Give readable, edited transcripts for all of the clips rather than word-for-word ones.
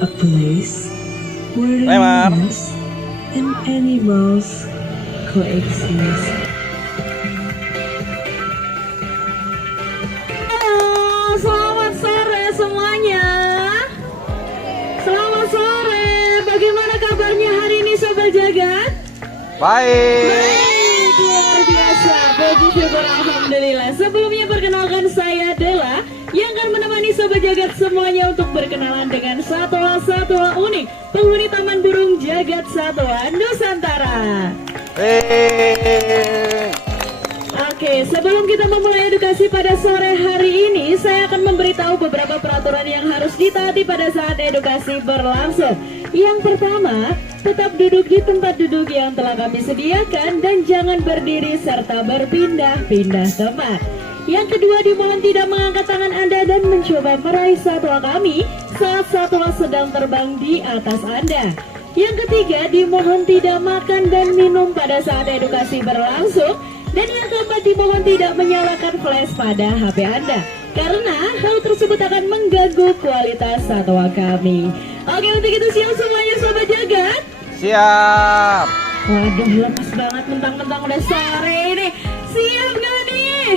a place where the humans and animals coexist. Halo, selamat sore semuanya. Selamat sore. Bagaimana kabarnya hari ini Sobat Jagat? Baik, luar biasa. Puji syukur alhamdulillah. Sebelumnya perkenalkan saya Dela yang akan menemani Sobat Jagat semuanya untuk berkenalan dengan satwa-satwa unik penghuni Taman Burung Jagat Satwa Nusantara. Oke, sebelum kita memulai edukasi pada sore hari ini, saya akan memberitahu beberapa peraturan yang harus ditaati pada saat edukasi berlangsung. Yang pertama, tetap duduk di tempat duduk yang telah kami sediakan dan jangan berdiri serta berpindah-pindah tempat. Yang kedua, dimohon tidak mengangkat tangan Anda dan mencoba meraih satwa kami saat satwa sedang terbang di atas Anda. Yang ketiga, dimohon tidak makan dan minum pada saat edukasi berlangsung. Dan yang keempat, dimohon tidak menyalakan flash pada HP Anda, karena hal tersebut akan mengganggu kualitas satwa kami. Oke, untuk itu siap semuanya Sobat Jagat? siap. Waduh, lemes banget mentang-mentang udah sore ini. Siap gak nih?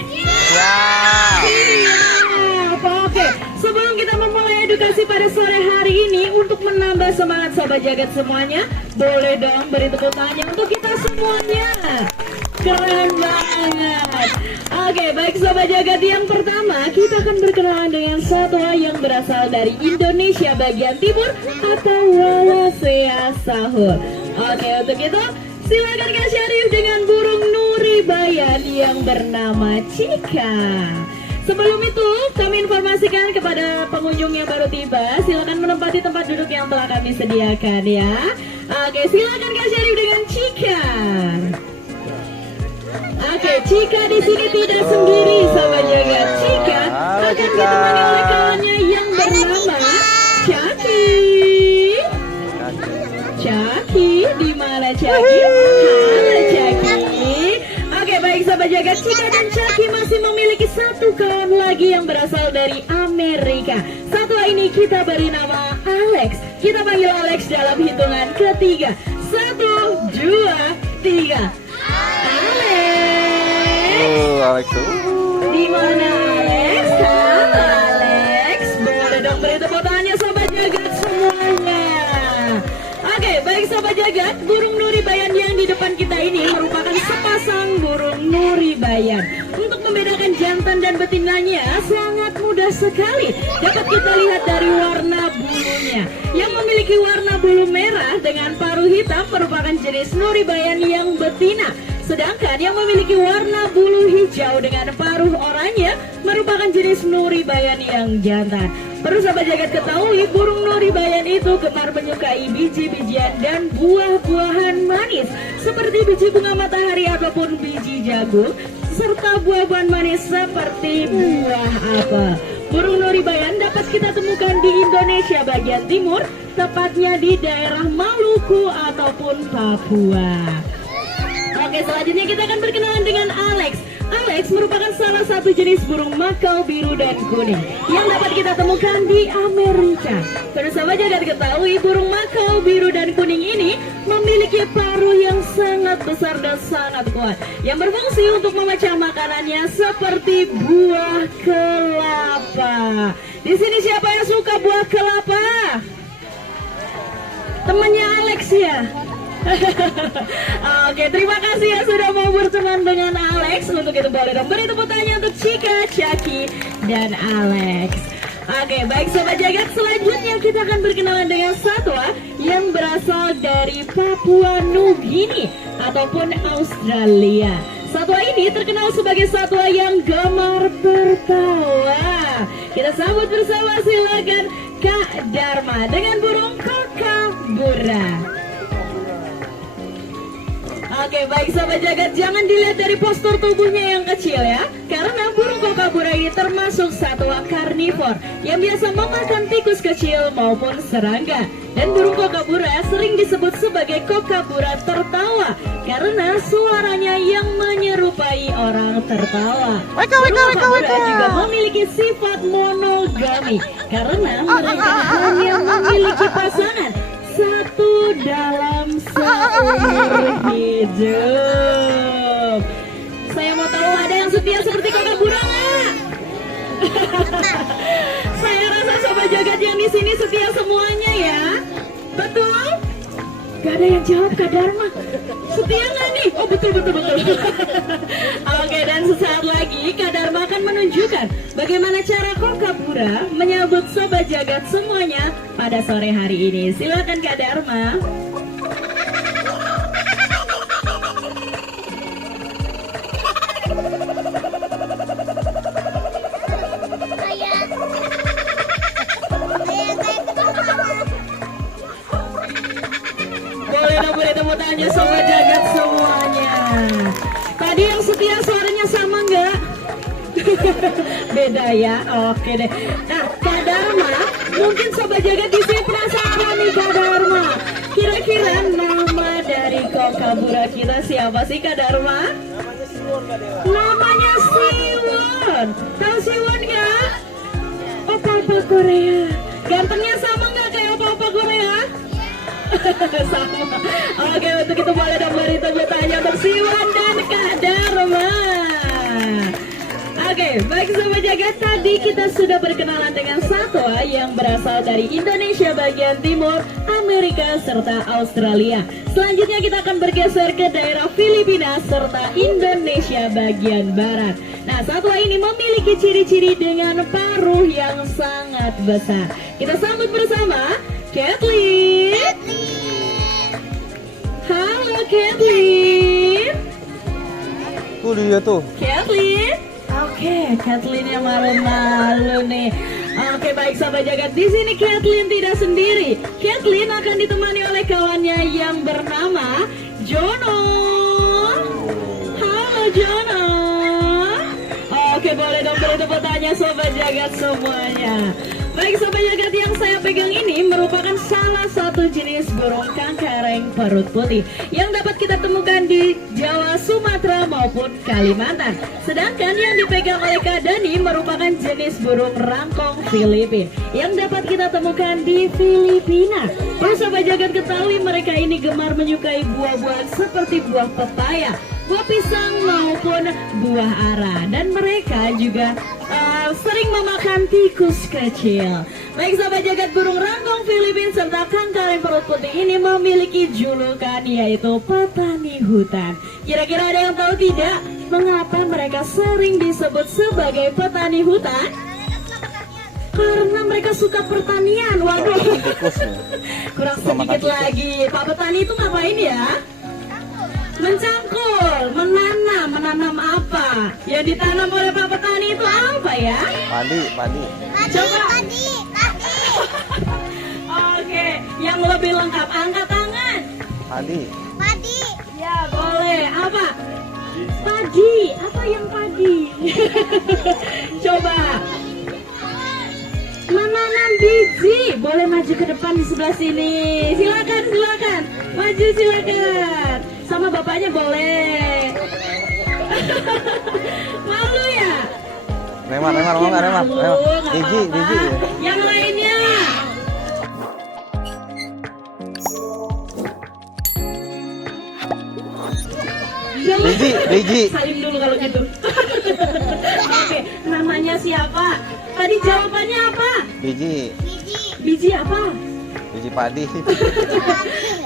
Siap. Siap. Oke, sebelum kita memulai edukasi pada sore hari ini, untuk menambah semangat Sobat Jagat semuanya, boleh dong beri tepuk tangan untuk kita semuanya. Keren banget. Oke, baik Sobat Jagat, yang pertama kita akan berkenalan dengan satwa yang berasal dari Indonesia bagian timur atau Wallacea sahul. Oke, untuk itu silakan Kak Syarif dengan burung nuribayan yang bernama Cika. Sebelum itu, kami informasikan kepada pengunjung yang baru tiba, silakan menempati tempat duduk yang telah kami sediakan ya. Oke, silakan Kak Syarif dengan Cika. Oke, Cika di sini tidak sendiri, Sobat Jagat. Cika akan ditemani oleh kawannya yang bernama Caki. Caki, di mana Caki? Halo Caki. Oke, baik Sobat Jagat, Cika dan Caki masih memiliki satu kawan lagi yang berasal dari Amerika. Satwa ini kita beri nama Alex. Kita panggil Alex dalam hitungan ketiga. 1, 2, 3. Alex tuh. Di mana Alex? Halo Alex. Boleh dong beri tepuk tangannya Sobat Jagat semuanya. Oke, baik Sobat Jagat, burung nuribayan yang di depan kita ini merupakan sepasang burung nuribayan. Untuk membedakan jantan dan betinanya sangat mudah sekali. Dapat kita lihat dari warna bulunya. Yang memiliki warna bulu merah dengan paruh hitam merupakan jenis nuribayan yang betina. Sedangkan yang memiliki warna bulu hijau dengan paruh oranye merupakan jenis nuribayan yang jantan. Perlu Sobat Jagat ketahui, burung nuribayan itu gemar menyukai biji-bijian dan buah-buahan manis seperti biji bunga matahari ataupun biji jagung, serta buah-buahan manis seperti buah apel. Burung nuribayan dapat kita temukan di Indonesia bagian timur, tepatnya di daerah Maluku ataupun Papua. Oke, selanjutnya kita akan berkenalan dengan Alex. Alex merupakan salah satu jenis burung makau biru dan kuning yang dapat kita temukan di Amerika. Perlu Sobat Jagat ketahui, burung makau biru dan kuning ini memiliki paruh yang sangat besar dan sangat kuat yang berfungsi untuk memecah makanannya seperti buah kelapa. Di sini siapa yang suka buah kelapa? Temannya Alex ya? Oke, terima kasih ya sudah mau berteman dengan Alex. Untuk itu boleh dong beri tepuk tangan untuk Cika, Caki, dan Alex. Oke, baik Sobat Jagat, selanjutnya kita akan berkenalan dengan satwa yang berasal dari Papua Nugini ataupun Australia. Satwa ini terkenal sebagai satwa yang gemar bertawa. Kita sambut bersama, silakan Kak Dharma dengan burung kokabura. Oke, baik Sobat Jagat, jangan dilihat dari postur tubuhnya yang kecil ya, karena burung kokabura ini termasuk satwa karnivora karnivor yang biasa memakan tikus kecil maupun serangga. Dan burung kokabura sering disebut sebagai kokabura tertawa karena suaranya yang menyerupai orang tertawa. Burung kokabura juga memiliki sifat monogami karena mereka hanya memiliki pasangan satu dalam seumur hidup. Saya mau tahu ada yang setia seperti kokabura nggak? Saya rasa Sobat Jagat yang di sini setia semuanya ya. Betul? Gak ada yang jawab Kak Dharma. Setia nggak nih? Oh betul. Oke, dan sesaat lagi Kak Dharma akan menunjukkan bagaimana cara kokabura menyambut Sobat Jagat semuanya pada sore hari ini. Silakan Kak Dharma. Boleh tepuk tangannya Sobat Jagat semuanya. Tadi yang setia suaranya sama nggak? Beda ya, oke deh. Nah, Kak Dharma, mungkin Sobat Jagat di sini penasaran nih Kak Dharma. Kira-kira nama dari kokabura kita siapa sih Kak Dharma? Namanya Siwon. Tahu Siwon nggak? Opa-opa Korea. Gantengnya sama nggak kayak opa-opa Korea? Sama. Oke, untuk itu boleh dong beri tepuk tangan untuk Siwon dan Kak Dharma. Oke, baik Sobat Jagat, tadi kita sudah berkenalan dengan satwa yang berasal dari Indonesia bagian timur, Amerika, serta Australia. Selanjutnya kita akan bergeser ke daerah Filipina serta Indonesia bagian barat. Nah, satwa ini memiliki ciri-ciri dengan paruh yang sangat besar. Kita sambut bersama Kathleen. Halo Kathleen. Dia tuh. Kathleen. Oke, Kathleen yang malu-malu nih. Oke, baik Sobat Jagat, di sini Kathleen tidak sendiri. Kathleen akan ditemani oleh kawannya yang bernama Jono. Halo Jono. Oke, boleh dong beri tepuk tangan Sobat Jagat semuanya. Baik Sobat Jagat, yang saya pegang ini merupakan salah satu jenis burung kangkareng perut putih yang dapat kita temukan di Jawa, Sumatera maupun Kalimantan. Sedangkan yang dipegang oleh Kak Dani merupakan jenis burung rangkong Filipina yang dapat kita temukan di Filipina. Perlu Sobat Jagat ketahui, mereka ini gemar menyukai buah-buahan seperti buah pepaya, buah pisang maupun buah ara, dan mereka juga sering memakan tikus kecil. Baik Sobat Jagat, burung rangkong Filipina serta kangkareng perut putih ini memiliki julukan yaitu petani hutan. Kira-kira ada yang tahu tidak mengapa mereka sering disebut sebagai petani hutan? Karena mereka suka pertanian. Waduh, kurang sedikit lagi. Pak petani itu ngapain ya? Mencangkul, menanam apa? Yang ditanam oleh Pak petani itu apa ya? Padi. Coba. Oke, yang lebih lengkap angkat tangan. Padi. Ya boleh. Apa? Padi. Apa yang padi? Coba. Menanam biji. Boleh maju ke depan di sebelah sini. Silakan. Maju silakan. Sama bapaknya boleh. Malu ya? Remar. Biji. Yang lainnya. Biji. Salim dulu kalau gitu. Oke, namanya siapa? Tadi jawabannya apa? Biji. Biji apa? Biji padi.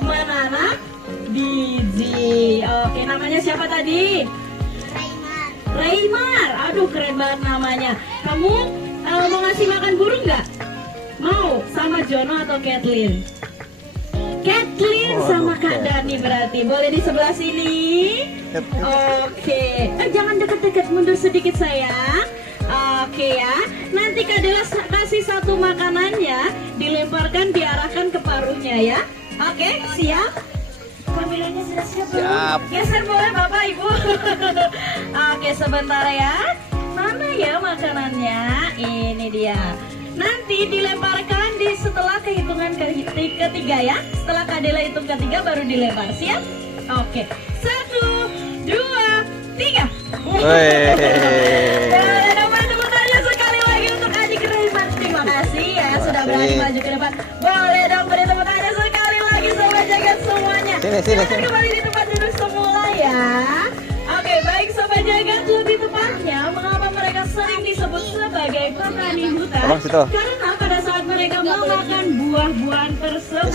Menanam biji. Oke, namanya siapa tadi? Raymar. Aduh, keren banget namanya. Kamu mau ngasih makan burung nggak? Mau? Sama Jono atau Kathleen? Kathleen sama Kak Dani berarti. Boleh di sebelah sini? Oke. Jangan deket-deket, mundur sedikit sayang. Oke ya. Nanti Kak Dela kasih satu makanannya, dilemparkan, diarahkan ke paruhnya ya. Oke, siap? Kameranya sudah siap belum? Siap. Geser boleh Bapak Ibu. Oke, sebentar ya. Mana ya makanannya. Ini dia. Nanti dilemparkan setelah kehitungan ketiga ya. Setelah Kak Dela hitung ketiga baru dilempar. Siap? Oke. 1, 2, 3. Boleh dong tepuk tangan sekali lagi untuk adik Rayman. Terima kasih ya sudah berani maju ke depan. Boleh dong beri tepuk tangan sekali lagi Sobat Jagat semuanya. Silakan kembali di tempat duduk semula ya. Oke, baik Sobat Jagat, lebih tepatnya mengapa mereka sering disebut sebagai petani hutan? Karena pada saat mereka memakan buah-buahan tersebut,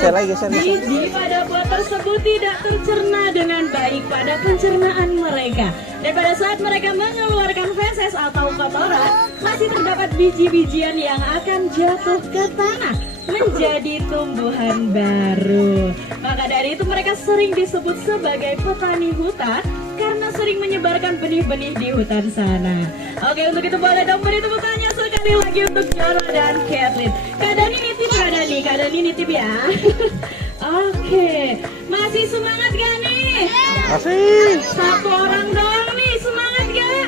biji pada buah tersebut tidak tercerna dengan baik pada pencernaan mereka. Dan pada saat mereka mengeluarkan feses atau kotoran, masih terdapat biji-bijian yang akan jatuh ke tanah menjadi tumbuhan baru. Maka dari itu mereka sering disebut sebagai petani hutan karena sering menyebarkan benih-benih di hutan sana. Oke, untuk itu boleh dong beri tepuk tangan sekali lagi untuk Joro dan Kathleen. Kak Dani nitip ya. Oke, masih semangat gak nih? Masih. Satu orang doang nih, semangat gak?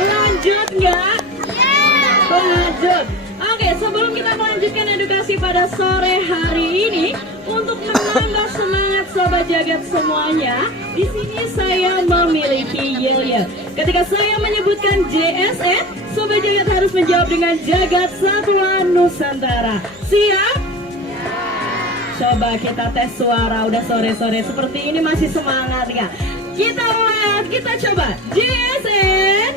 Lanjut gak? Lanjut. Oke, sebelum kita melanjutkan edukasi pada sore hari ini, untuk menambah semangat Sobat Jagat semuanya, di sini saya memiliki yel-yel. Ketika saya menyebutkan JSN, Sobat Jagat harus menjawab dengan Jagat Satwa Nusantara. Siap? Coba kita tes suara, udah sore-sore seperti ini masih semangat gak? Kita lihat, kita coba JSN.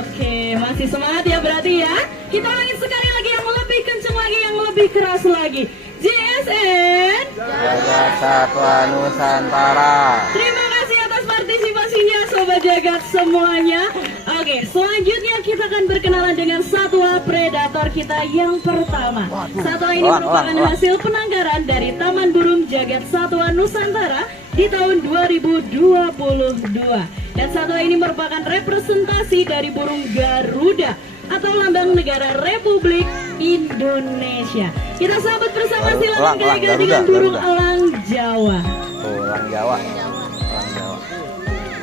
Oke, masih semangat ya berarti ya. Kita ulangi sekali lagi yang lebih kencang lagi, yang lebih keras lagi. JSN Jagat Satwa Nusantara. Terima kasih atas partisipasinya Sobat Jagat semuanya. Oke, selanjutnya kita akan berkenalan dengan satwa predator kita yang pertama. Satwa ini merupakan hasil penangkaran dari Taman Burung Jagat Satwa Nusantara di tahun 2022. Dan satwa ini merupakan representasi dari burung Garuda atau lambang negara Republik Indonesia. Kita sambut bersama silang gagal dengan burung elang Jawa. Elang Jawa.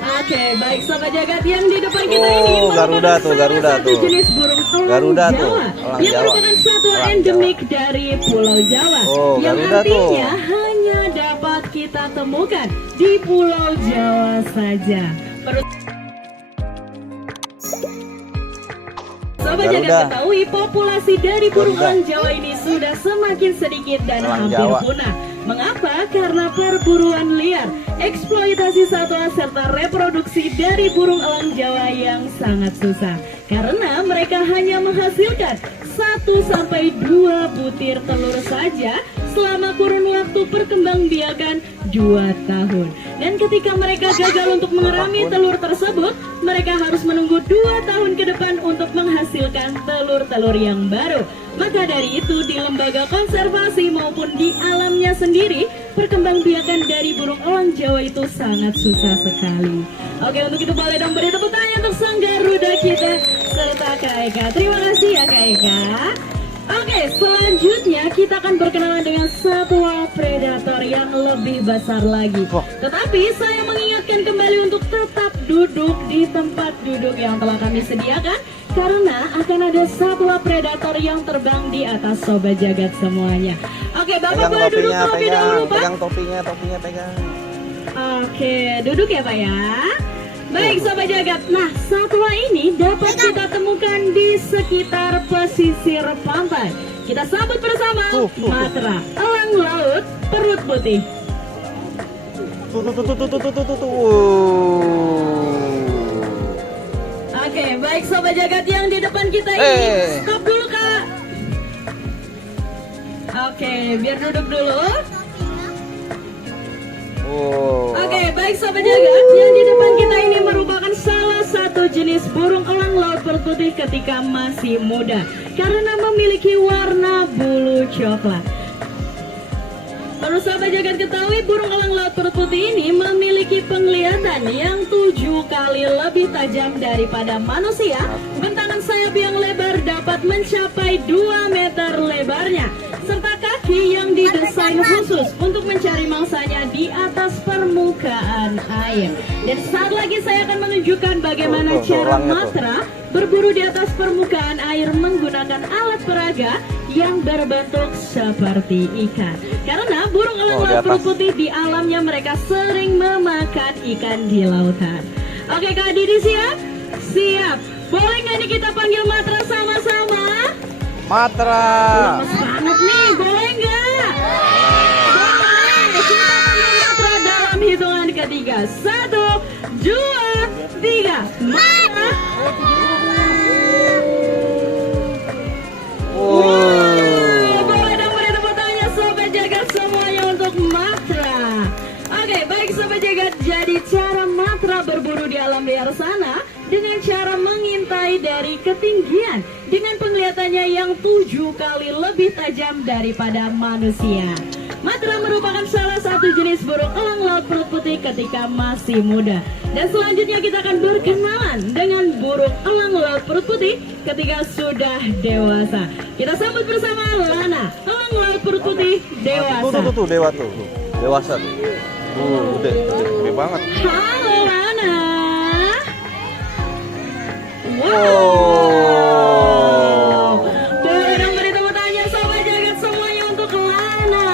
Oke, baik Sobat Jagat, yang di depan kita ini Garuda merupakan tuh. jenis burung elang Jawa yang merupakan satwa endemik dari Pulau Jawa yang nantinya hanya dapat kita temukan di Pulau Jawa saja. Sobat Jagat ketahui populasi dari burung elang Jawa ini sudah semakin sedikit dan hampir punah. Mengapa? Karena perburuan liar, eksploitasi satwa serta reproduksi dari burung elang Jawa yang sangat susah. Karena mereka hanya menghasilkan 1-2 butir telur saja selama kurun waktu perkembangbiakan 2 tahun. Dan ketika mereka gagal untuk mengerami telur tersebut, mereka harus menunggu 2 tahun ke depan untuk menghasilkan telur-telur yang baru. Maka dari itu di lembaga konservasi maupun di alamnya sendiri, perkembangbiakan dari burung elang Jawa itu sangat susah sekali. Oke, untuk itu boleh dong beri tepuk tangan untuk sang Garuda kita serta Kak Eka. Terima kasih ya Kak Eka. Oke, selanjutnya kita akan berkenalan dengan satwa predator yang lebih besar lagi. Tetapi saya mengingatkan kembali untuk tetap duduk di tempat duduk yang telah kami sediakan, karena akan ada satwa predator yang terbang di atas Sobat Jagat semuanya. Oke, Bapak boleh duduk terlebih dahulu, Pak. Pegang topinya pegang. Oke, duduk ya Pak ya. Baik Sobat Jagat, nah satwa ini dapat kita temukan di sekitar pesisir pantai. Kita sambut bersama Matra, elang laut perut putih. Oke, baik Sobat Jagat yang di depan kita ini, stop dulu Kak. Oke, biar duduk dulu. Oke, baik Sobat Jagat, yang di depan kita ini merupakan salah satu jenis burung elang laut perut putih ketika masih muda, karena memiliki warna bulu coklat. Perlu Sobat Jagat ketahui, burung elang laut perut putih ini memiliki penglihatan yang 7 kali lebih tajam daripada manusia. Bentangan sayap yang lebar dapat mencapai 2 meter lebarnya, serta kaki yang didesain desain khusus untuk mencari mangsanya di atas permukaan air. Dan saat lagi saya akan menunjukkan bagaimana cara matra berburu di atas permukaan air menggunakan alat peraga yang berbentuk seperti ikan. Karena burung elang laut perut putih di alamnya mereka sering memakan ikan di lautan. Oke Kak Didi siap? Siap. Boleh nggak nih kita panggil matra sama-sama? Matra. Lemes banget nih, boleh nggak? Boleh. Kita panggil matra dalam hitungan ketiga. 1, 2, 3. Matra. Boleh dong beri tepuk tangan Sobat Jagat semuanya untuk matra. Oke, baik Sobat Jagat. Jadi cara matra berburu di alam liar sana dengan cara mengintai dari ketinggian dengan penglihatannya yang 7 kali lebih tajam daripada manusia. Matra merupakan salah satu jenis burung elang laut perut putih ketika masih muda. Dan selanjutnya kita akan berkenalan dengan burung elang laut perut putih ketika sudah dewasa. Kita sambut bersama Lana, elang laut perut putih dewasa. Tuh, dewa tuh. Dewasa tuh. Gede banget. Halo Lana. Wow. Boleh dong beri tepuk tangan Sobat Jagat semuanya untuk Lana.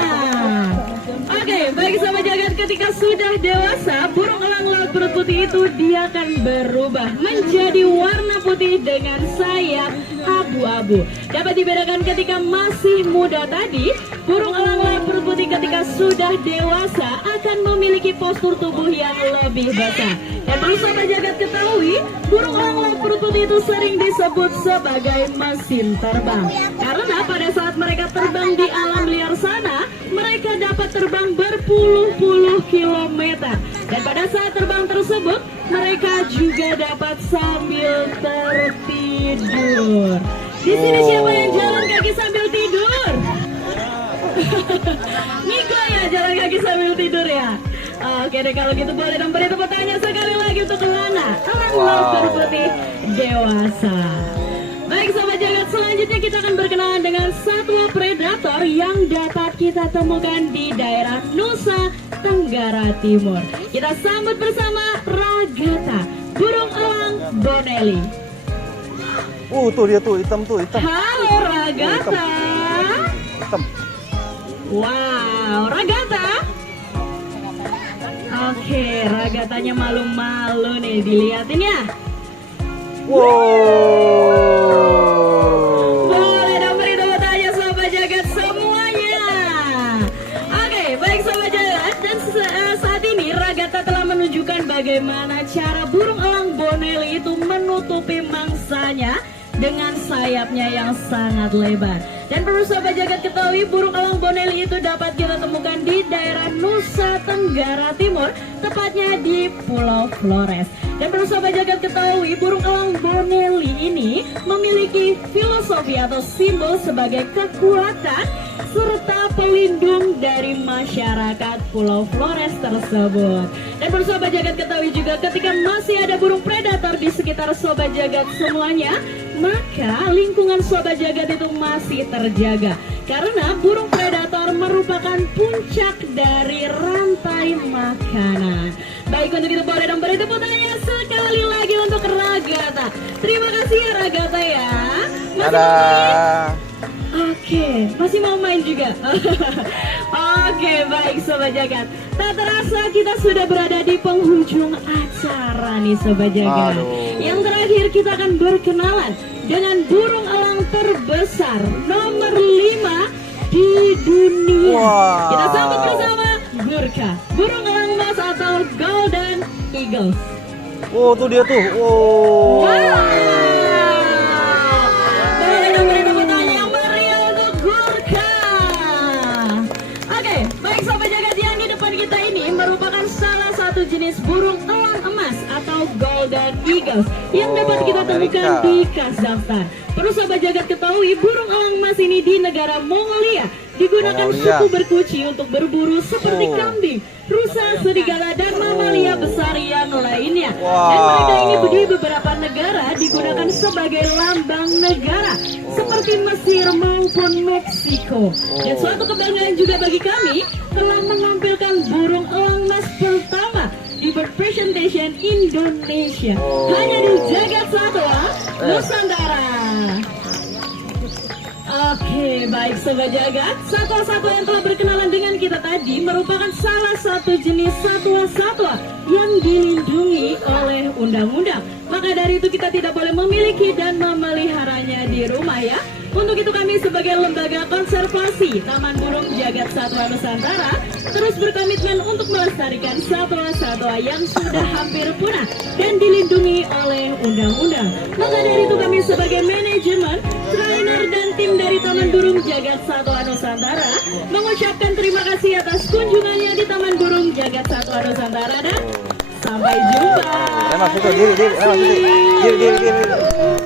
Oke, baik Sobat Jagat, ketika sudah dewasa, burung elang laut perut putih itu dia akan berubah menjadi warna putih dengan sayap abu-abu. Dapat dibedakan ketika masih muda tadi, burung elang laut perut putih ketika sudah dewasa akan memiliki postur tubuh yang lebih besar. Dan perlu Sobat Jagat ketahui, burung elang laut perut putih itu sering disebut sebagai mesin terbang. Karena pada saat mereka terbang di alam liar sana, mereka dapat terbang berpuluh-puluh kilometer. Dan pada saat terbang tersebut, mereka juga dapat sambil tertidur. Di sini siapa yang jalan kaki sambil tidur? Niko ya jalan kaki sambil tidur ya. Oke deh kalau gitu boleh dong beri tepuk tangan sekali lagi untuk Lana, elang laut perut putih dewasa. Baik Sobat Jagat, selanjutnya kita akan berkenalan dengan satwa predator yang dapat kita temukan di daerah Nusa Tenggara Timur. Kita sambut bersama Ragata, burung elang Bonelli. Tuh dia tuh, hitam tuh, hitam. Halo Ragata. Hitam. Wow, Ragata. Oke, Ragatanya malu-malu nih, dilihatin ya. Wow. Boleh dong beri tepuk tangan Sobat Jagat semuanya. Oke, baik Sobat Jagat, dan saat ini Ragata telah menunjukkan bagaimana cara burung elang Bonelli itu menutupi mangsanya dengan sayapnya yang sangat lebar. Dan perlu Sobat Jagat ketahui, burung elang Bonelli itu dapat kita temukan di daerah Nusa Tenggara Timur, tepatnya di Pulau Flores. Dan perlu Sobat Jagat ketahui, burung elang Bonelli ini memiliki filosofi atau simbol sebagai kekuatan serta pelindung dari masyarakat Pulau Flores tersebut. Dan perlu Sobat Jagat ketahui juga, ketika masih ada burung predator di sekitar Sobat Jagat semuanya, maka lingkungan Sobat Jagat itu masih terjaga. Karena burung predator merupakan puncak dari rantai makanan. Baik, untuk itu boleh dong beri tepuk tangan sekali lagi untuk Ragata. Terima kasih ya Ragata ya. Dadah. Oke, masih mau main juga. Oke, baik Sobat Jagat. Tak terasa kita sudah berada di penghujung acara nih Sobat Jagat. Yang terakhir kita akan berkenalan dengan burung elang terbesar nomor 5 di dunia. Kita sambut bersama Gurkha, burung elang emas atau Golden Eagles. Tuh dia tuh. Boleh dong beri tepuk tangan yang meriah untuk Gurkha. Oke, baik Sobat Jagat, yang di depan kita ini merupakan salah satu jenis burung elang emas atau Golden Eagles yang dapat kita temukan di Kazakhstan. Perlu Sobat Jagat ketahui, burung elang emas ini di negara Mongolia digunakan suku berkuci untuk berburu seperti kambing, rusa, serigala, dan mamalia besar yang lainnya. Dan mereka ini di beberapa negara digunakan sebagai lambang negara seperti Mesir maupun Meksiko. Dan suatu kebanggaan juga bagi kami telah menampilkan burung elang mas pertama di Bird Presentation Indonesia hanya di Jagat Satwa Nusantara. Oke, baik Sobat Jagat, satwa-satwa yang telah berkenalan dengan kita tadi merupakan salah satu jenis satwa-satwa yang dilindungi oleh undang-undang. Maka dari itu kita tidak boleh memiliki dan memeliharanya di rumah ya. Untuk itu kami sebagai lembaga konservasi Taman Burung Jagat Satwa Nusantara terus berkomitmen untuk melestarikan satwa-satwa yang sudah hampir punah dan dilindungi oleh undang-undang. Maka dari itu kami sebagai manajemen, trainer dan tim dari Taman Burung Jagat Satwa Nusantara mengucapkan terima kasih atas kunjungannya di Taman Burung Jagat Satwa Nusantara dan sampai jumpa. Diri.